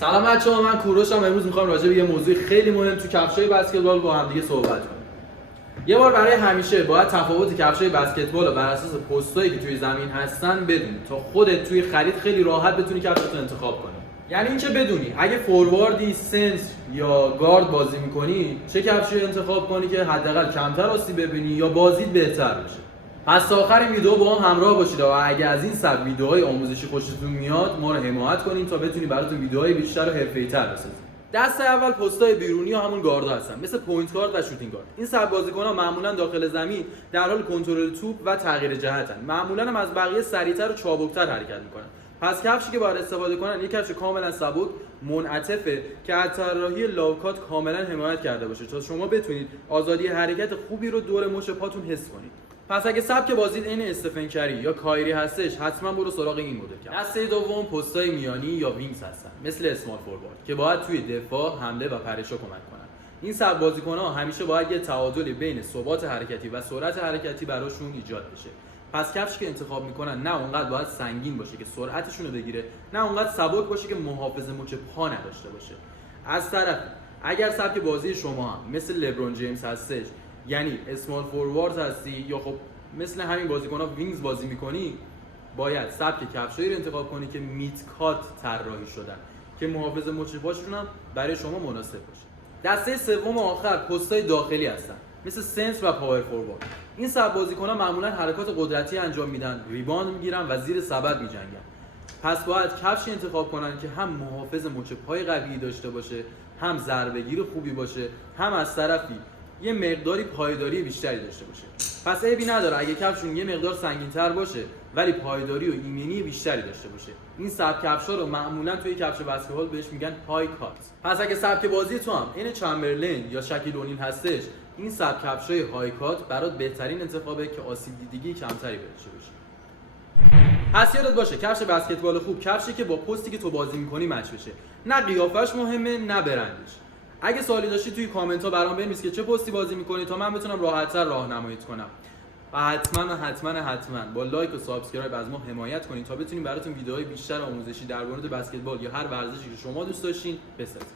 سلام بچه‌ها، من کوروشم. امروز می‌خوام راجع به یه موضوع خیلی مهم تو کفشای بسکتبال با هم دیگه صحبت کنیم. یه بار برای همیشه باید تفاوت کفشای بسکتبال رو بر اساس پستایی که توی زمین هستن بدونی تا خودت توی خرید خیلی راحت بتونی کفشتو انتخاب کنی. یعنی اینکه بدونی اگه فورواردی، سنس یا گارد بازی می‌کنی چه کفشی انتخاب کنی که حداقل کمتر آسیب ببینی یا بازیت بهتر بشه. پس تا آخر این ویدیو با هم همراه باشید و اگه از این سبک ویدیوهای آموزشی خوشتون میاد ما رو حمایت کنین تا بتونیم براتون ویدیوهای بیشتر و حرفه‌ای‌تر بسازیم. دسته اول پست‌های بیرونی و همون گاردها هستن، مثل پوینت گارد و شوتینگ گارد. این سبک بازیکن‌ها معمولاً داخل زمین در حال کنترل توپ و تغییر جهتن. معمولاً هم از بقیه سریعتر و چابکتر حرکت می‌کنن. پس کفشی که باید استفاده کنن یک کفش کاملا سبک، منعطفه که از طراحی لاوکات کاملا حمایت کرده باشه تا شما بتونید آزادی حرکت خوبی رو دور مچ پاتون حس کنید. پس اگه سبک بازیت عین استفن کری یا کایری هستش حتما برو سراغ این مدل. دسته دوم پست‌های میانی یا وینگز هستن، مثل اسمال فوروارد که باید توی دفاع، حمله و پرشا کمک کنن. این سبک بازیکن‌ها همیشه باید یه تعادلی بین ثبات حرکتی و سرعت حرکتی براشون ایجاد بشه. پس کفشی که انتخاب میکنن نه اونقدر باید سنگین باشه که سرعتشون رو بگیره، نه اونقدر سبک باشه که محافظه مچ پا نداشته باشه. از طرف اگر سبک بازی شما هم مثل لبرون جیمز هستش، یعنی اسمال فوروارد هستی یا خب مثل همین بازیکن‌ها وینگز بازی می‌کنی، باید سبک کفشایی رو انتخاب کنی که میت کات طراحی شدن که محافظه مچ پاشون هم برای شما مناسب باشه. دسته سوم و آخر پست‌های داخلی هستن، مثل سنس و پاور فوروارد. این سبک بازیکن‌ها معمولاً حرکات قدرتی انجام میدن، ریباند میگیرن و زیر سبد میجنگن. پس باید کفشی انتخاب کنن که هم محافظ مچ پای قوی داشته باشه، هم ضربه‌گیر خوبی باشه، هم از طرفی یه مقداری پایداری بیشتری داشته باشه. پس عیبی نداره اگه کفشون یه مقدار سنگین‌تر باشه ولی پایداری و ایمنی بیشتری داشته باشه. این سبک کفشا رو معمولاً توی کفش بسکتبال بهش میگن های کات. پس اگه سبک بازی تو هم این چمبرلین یا شکیل اونیل هستش، این سبک کفشای های کات برات بهترین انتخابه که آسیب دیدگی کمتری داشته باشه. پس یادت باشه کفش بسکتبال خوب کفشی که با پستی که تو بازی می‌کنی مچ بشه. نه قیافش مهمه نه برندش. اگه سوالی داشتی توی کامنت ها برام بنویس که چه پستی بازی می‌کنی تا من بتونم راحت‌تر راهنماییت کنم. و حتما با لایک و سابسکرایب از ما حمایت کنید تا بتونیم براتون ویدیوهای بیشتر آموزشی در مورد بسکتبال یا هر ورزشی که شما دوست داشتین بسازیم.